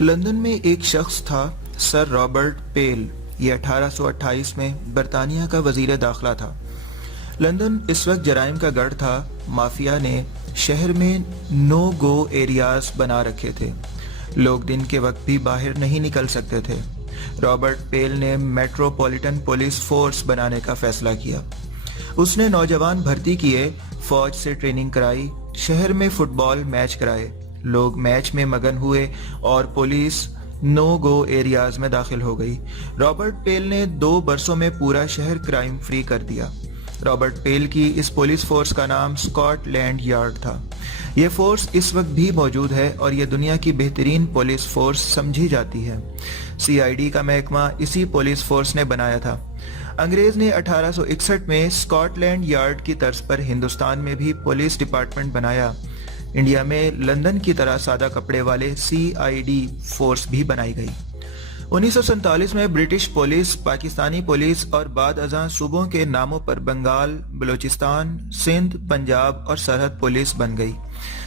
London میں ایک شخص تھا، سر رابرٹ پیل۔ یہ 1828 میں برطانیہ کا وزیر داخلہ تھا۔ لندن اس وقت جرائم کا گڑھ تھا۔ مافیا نے شہر میں نو گو ایریاز بنا رکھے تھے۔ لوگ دن کے وقت بھی باہر نہیں نکل سکتے تھے۔ رابرٹ پیل نے میٹروپولیٹن پولیس فورس بنانے کا فیصلہ کیا۔ اس نے نوجوان بھرتی کیے، فوج سے ٹریننگ کرائی، شہر میں فٹ بال میچ کرائے۔ لوگ میچ میں مگن ہوئے اور پولیس نو گو ایریاز میں داخل ہو گئی۔ رابرٹ پیل نے 2 برسوں میں پورا شہر کرائم فری کر دیا۔ رابرٹ پیل کی اس پولیس فورس کا نام اسکاٹ لینڈ یارڈ تھا۔ یہ فورس اس وقت بھی موجود ہے اور یہ دنیا کی بہترین پولیس فورس سمجھی جاتی ہے۔ CID کا محکمہ اسی پولیس فورس نے بنایا تھا۔ انگریز نے 1861 میں اسکاٹ لینڈ یارڈ کی طرز پر ہندوستان میں بھی پولیس ڈپارٹمنٹ بنایا۔ انڈیا میں لندن کی طرح سادہ کپڑے والے CID فورس بھی بنائی گئی۔ 1947 میں برٹش پولیس پاکستانی پولیس اور بعد ازاں صوبوں کے ناموں پر بنگال، بلوچستان، سندھ، پنجاب اور سرحد پولیس بن گئی۔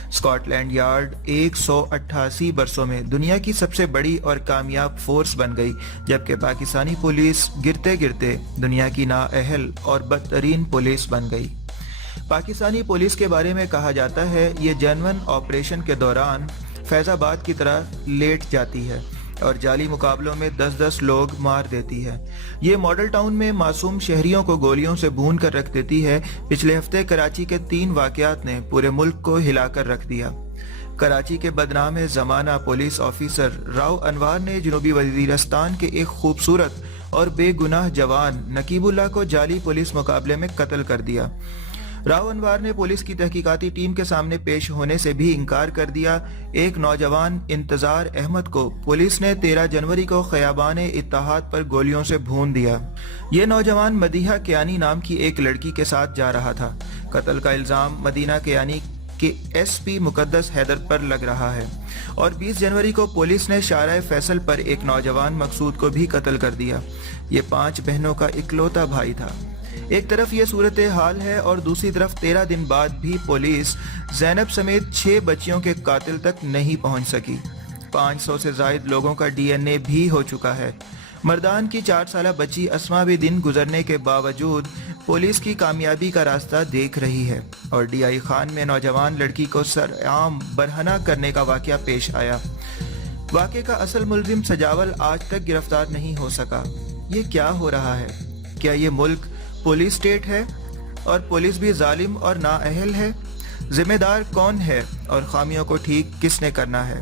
اسکاٹ لینڈ یارڈ 188 برسوں میں دنیا کی سب سے بڑی اور کامیاب فورس بن گئی، جبکہ پاکستانی پولیس گرتے گرتے دنیا کی نااہل اور بدترین پولیس بن گئی۔ پاکستانی پولیس کے بارے میں کہا جاتا ہے یہ جینون آپریشن کے دوران فیض آباد کی طرح لیٹ جاتی ہے اور جعلی مقابلوں میں 10 لوگ مار دیتی ہے۔ یہ ماڈل ٹاؤن میں معصوم شہریوں کو گولیوں سے بھون کر رکھ دیتی ہے۔ پچھلے ہفتے کراچی کے 3 واقعات نے پورے ملک کو ہلا کر رکھ دیا۔ کراچی کے بدنام زمانہ پولیس آفیسر راؤ انوار نے جنوبی وزیرستان کے ایک خوبصورت اور بے گناہ جوان نقیب اللہ کو جعلی پولیس مقابلے میں قتل کر دیا۔ راؤ انوار نے پولیس کی تحقیقاتی ٹیم کے سامنے پیش ہونے سے بھی انکار کر دیا۔ ایک نوجوان انتظار احمد کو پولیس نے 13 جنوری کو خیابان اتحاد پر گولیوں سے بھون دیا۔ یہ نوجوان مدیحہ کیانی نام کی ایک لڑکی کے ساتھ جا رہا تھا۔ قتل کا الزام مدینہ کیانی کے SP مقدس حیدر پر لگ رہا ہے، اور 20 جنوری کو پولیس نے شارع فیصل پر ایک نوجوان مقصود کو بھی قتل کر دیا۔ یہ 5 بہنوں کا اکلوتا بھائی تھا۔ ایک طرف یہ صورتحال ہے اور دوسری طرف 13 دن بعد بھی پولیس زینب سمیت 6 بچیوں کے قاتل تک نہیں پہنچ سکی۔ 500 سے زائد لوگوں کا DNA بھی ہو چکا ہے۔ مردان کی 4 سالہ بچی اسما بھی دن گزرنے کے باوجود پولیس کی کامیابی کا راستہ دیکھ رہی ہے، اور DI خان میں نوجوان لڑکی کو سرعام برہنہ کرنے کا واقعہ پیش آیا۔ واقعے کا اصل ملزم سجاول آج تک گرفتار نہیں ہو سکا۔ یہ کیا ہو رہا ہے؟ کیا یہ ملک پولیس اسٹیٹ ہے اور پولیس بھی ظالم اور نااہل ہے؟ ذمہ دار کون ہے اور خامیوں کو ٹھیک کس نے کرنا ہے؟